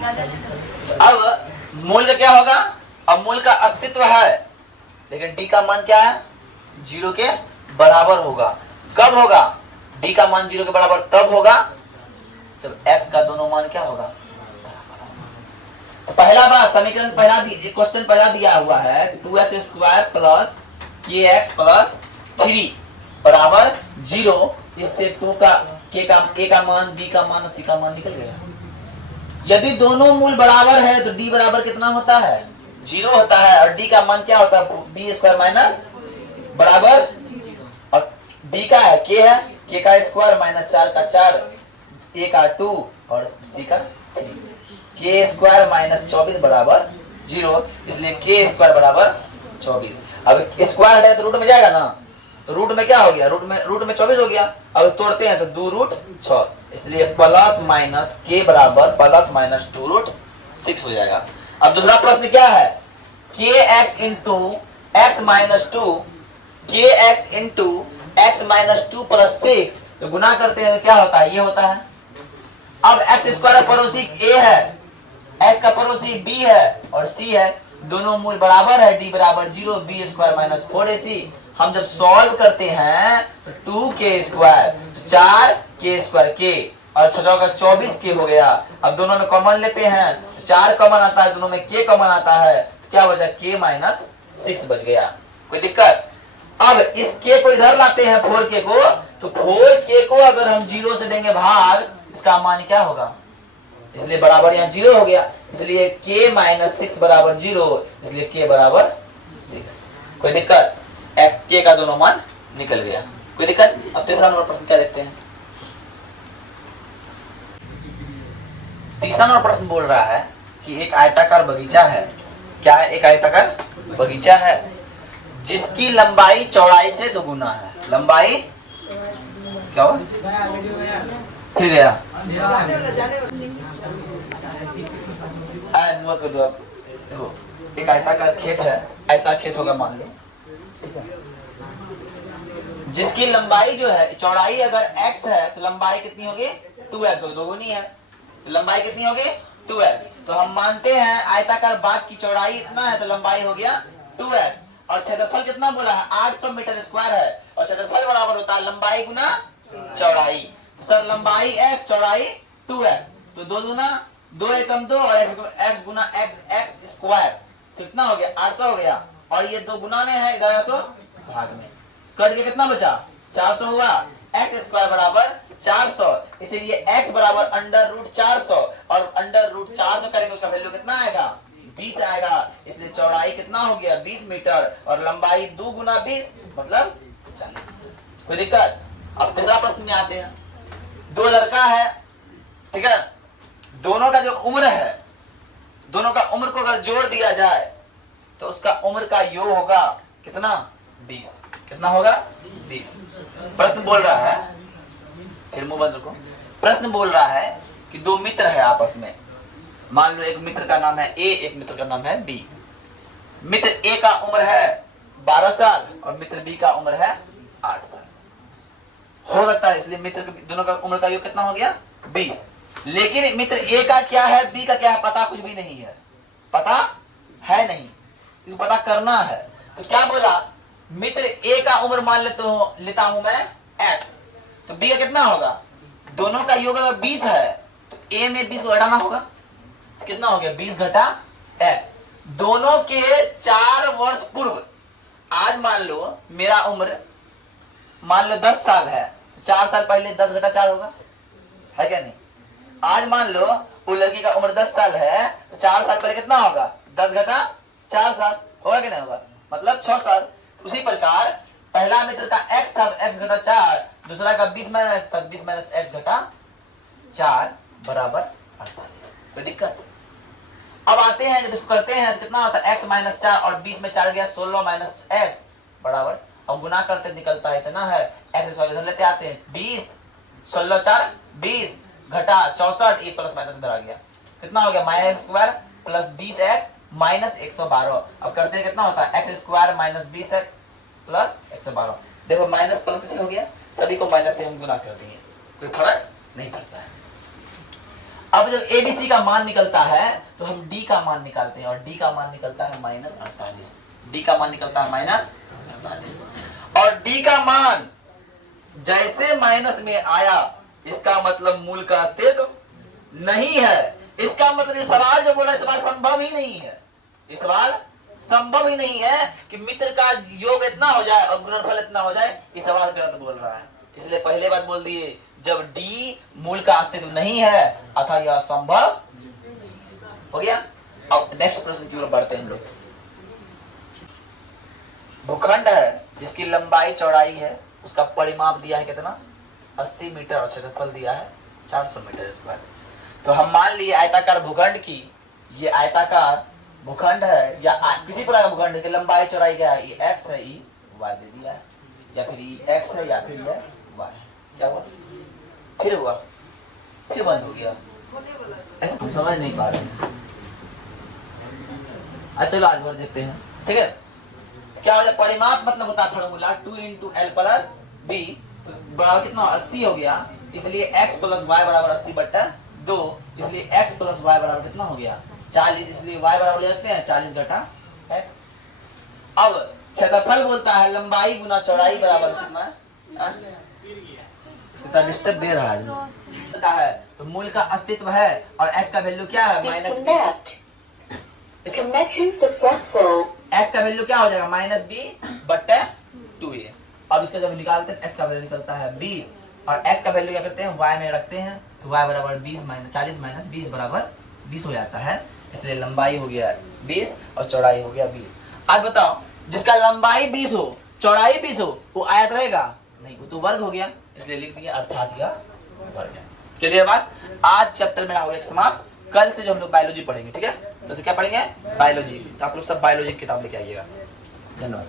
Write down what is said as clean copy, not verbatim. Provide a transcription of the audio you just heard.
अब मूल का क्या होगा, अब मूल का अस्तित्व है लेकिन डी का मान क्या है, 0 के बराबर होगा। कब होगा, डी का मान 0 के बराबर तब होगा जब x का दोनों मान क्या होगा। तो पहला बात समीकरण क्वेश्चन पहला दिया हुआ है 2x² प्लस kx प्लस 3 बराबर 0। इससे 2 का a का मान, b का मान, c का मान निकल गया। यदि दोनों मूल बराबर है तो d बराबर कितना होता है, 0 होता है। और d का मान क्या होता है, b² माइनस बराबर, और b का है k है, k का स्क्वायर माइनस 4 का 4, a का 2 और c का 3, k² माइनस 24 बराबर 0। इसलिए k² बराबर 24। अब स्क्वायर है तो रूट में जाएगा ना, तो रूट में क्या हो गया, रूट में 24 हो गया। अब तोड़ते हैं तो 2√6, इसलिए प्लस माइनस k बराबर प्लस माइनस 2√6 हो जाएगा। अब दूसरा प्रश्न क्या है, kx into x minus 2, kx into x minus 2 plus 6, तो गुना करते हैं तो क्या होता है, ये होता है। अब x² पड़ोसी a है, x का पड़ोसी b है और c है, दोनों मूल बराबर है, d बराबर 0, b² माइनस 4ac। हम जब सॉल्व करते हैं तो 2k², 4k² k और 6 का 24k हो गया। अब दोनों में कॉमन लेते हैं तो 4 कॉमन आता है, दोनों में k कॉमन आता है, तो क्या बचा, k माइनस 6 बच गया। कोई दिक्कत। अब इस k को इधर लाते हैं 4k को, तो 4k को अगर हम 0 से देंगे भाग, इसका मान क्या होगा, इसलिए बराबर यहाँ 0 हो गया, इसलिए k माइनस 6 बराबर 0, इसलिए k बराबर 6। कोई दिक्कत, k का दोनों मान निकल गया। कोई दिक्कत। अब तीसरा नंबर प्रश्न क्या देखते हैं। तीसरा नंबर प्रश्न बोल रहा है कि एक आयताकार बगीचा है। क्या है, एक आयताकार बगीचा है जिसकी लंबाई चौड़ाई से दोगुना है। लंबाई क्या हुआ, फिर गया देखो, एक आयताकार खेत है, ऐसा खेत होगा मान लो, ठीक है, जिसकी लंबाई जो है, चौड़ाई अगर x है तो लंबाई कितनी होगी, 2x होगी, दोगुनी है तो लंबाई कितनी होगी, 2x। तो हम मानते हैं आयताकार बाग की चौड़ाई इतना है तो लंबाई हो गया 2x। और क्षेत्रफल कितना बोला है, 800 मीटर स्क्वायर है, और क्षेत्रफल बराबर होता है लंबाई गुना चौड़ाई। तो सर लंबाई x, चौड़ाई 2x, तो 2 गुना 2 एकम 2 और x गुना x स्क्वायर, कितना हो गया, 800 हो गया। और ये 2 गुना में है, इधर तो भाग में, कट के कितना बचा, 400 हुआ। x² बराबर 400, इसीलिए x बराबर √400, और √400 करेंगे उसका वैल्यू कितना आएगा, 20 आएगा। इसलिए चौड़ाई कितना हो गया, 20 मीटर, और लंबाई 2 गुना 20 मतलब 40। कोई दिक्कत। अब तीसरा प्रश्न में आते हैं। 2 लड़का है, ठीक है, दोनों का जो उम्र है, दोनों का उम्र को अगर जोड़ दिया जाए तो उसका उम्र का योग होगा कितना, 20। कितना होगा, 20। प्रश्न बोल रहा है, फिर मुंह बंद रखो। प्रश्न बोल रहा है कि 2 मित्र है आपस में, मान लो एक मित्र का नाम है A, एक मित्र का नाम है B। मित्र A का उम्र है 12 साल और मित्र B का उम्र है 8 साल हो सकता है, इसलिए मित्र दोनों का उम्र का योग कितना हो गया, 20। लेकिन मित्र A का क्या है, B का क्या है, पता कुछ भी नहीं है, पता है नहीं, इसको पता करना है। तो क्या बोला, मित्र A का उम्र मान लेता हूं मैं x, तो B का कितना होगा, दोनों का योग अगर 20 है तो A में 20 को घटाना होगा, तो कितना हो गया, 20 घटा x। दोनों के 4 वर्ष पूर्व, आज मान लो मेरा उम्र मान लो 10 साल है, 4 साल पहले 10 घटा 4 होगा, है क्या नहीं। आज मान लो वो लड़की का उम्र 10 साल है, तो 4 साल पहले कितना होगा, 10 घटा 4 साल होगा कि नहीं होगा, मतलब 6 साल। उसी प्रकार पहला मित्र का x था तो x घटा 4, दूसरा का 20 माइनस x था 20 माइनस x घटा 4 बराबर 48। कोई दिक्कत। अब आते हैं, जब इसको करते हैं तो कितना होता है, x माइनस 4 और 20 में 4 गया 16 माइनस x बराबर, अब गुना करते निकलता है इतना है, x स्क्वायर इधर लेते आते हैं, 20 16 4 20 घटा 64, ये प्लस माइनस इधर आ गया, कितना हो गया, minus square plus 20x minus 112। अब करते हैं कितना होता है, x square minus 20x plus 112। देखो माइनस प्लस कैसे हो गया, सभी को माइनस से हम गुना कर दिए, कोई फर्क नहीं पड़ता है। अब जब एबीसी का मान निकलता है तो हम डी का मान निकालते हैं, और डी का मान निकलता है -48। डी का मान निकलता है -48, और डी का मान जैसे माइनस में आया इसका मतलब मूल का अस्तित्व नहीं है। इसका मतलब ये सवाल जो बोला, सवाल संभव ही नहीं है। ये सवाल संभव ही नहीं है कि मित्र का योग इतना हो जाए और गुणनफल इतना हो जाए। ये सवाल गलत बोल रहा है, इसलिए पहले बात बोल दिए, जब डी मूल का अस्तित्व नहीं है अतः यह संभव हो गया। अब नेक्स्ट प्रश्न की ओर बढ़ते हैं हम लोग। भूखंड है जिसकी लंबाई चौड़ाई है, उसका परिमाप दिया है कितना, 80 मीटर, और क्षेत्रफल दिया है 400 मीटर स्क्वायर। तो हम मान लिए आयताकार भूखंड की, ये आयताकार भूखंड है या किसी प्रकार का भूखंड की लंबाई चौड़ाई क्या है, ये x है, ये y दे दिया है, या फिर ये x है या फिर ये y है। क्या हुआ, फिर हुआ, फिर बंद हो गया, ऐसा हम समझ नहीं पा रहे। अच्छा चलो आज भर देखते हैं, ठीक है। क्या हो जाए, परिमाप मतलब होता है फॉर्मूला 2 × L + B बराबर कितना 80 हो गया, इसलिए x + y बराबर 80/2, इसलिए x + y बराबर कितना हो गया 40, इसलिए y बराबर ले सकते हैं 40 घटा x। अब क्षेत्रफल बोलता है लंबाई गुना चौड़ाई बराबर कितना, डिस्टर्ब दे रहा है, तो मूल का अस्तित्व है और x का वैल्यू क्या है -b, Connection successful. x का वैल्यू क्या हो जाएगा -b/2a। अब इसका जब निकालते हैं x का वैल्यू निकलता है 20, और x का वैल्यू क्या करते हैं y में रखते हैं, तो y बराबर 40 - 20 बराबर 20 हो जाता है, इसलिए लंबाई हो गया 20 और चौड़ाई हो गया 20। आज बताओ, जिसका लंबाई 20 हो चौड़ाई 20 हो वो आयत रहेगा नहीं, वो तो वर्ग हो गया, इसलिए लिख दिया अर्थात यह वर्ग है। क्लियर बात। आज चैप्टर मेरा हो गया समाप्त। कल से जो हम लोग बायोलॉजी पढ़ेंगे, ठीक है, तो क्या पढ़ेंगे बायोलॉजी, तो आप लोग सब बायोलॉजी की किताब लेके आइएगा। धन्यवाद।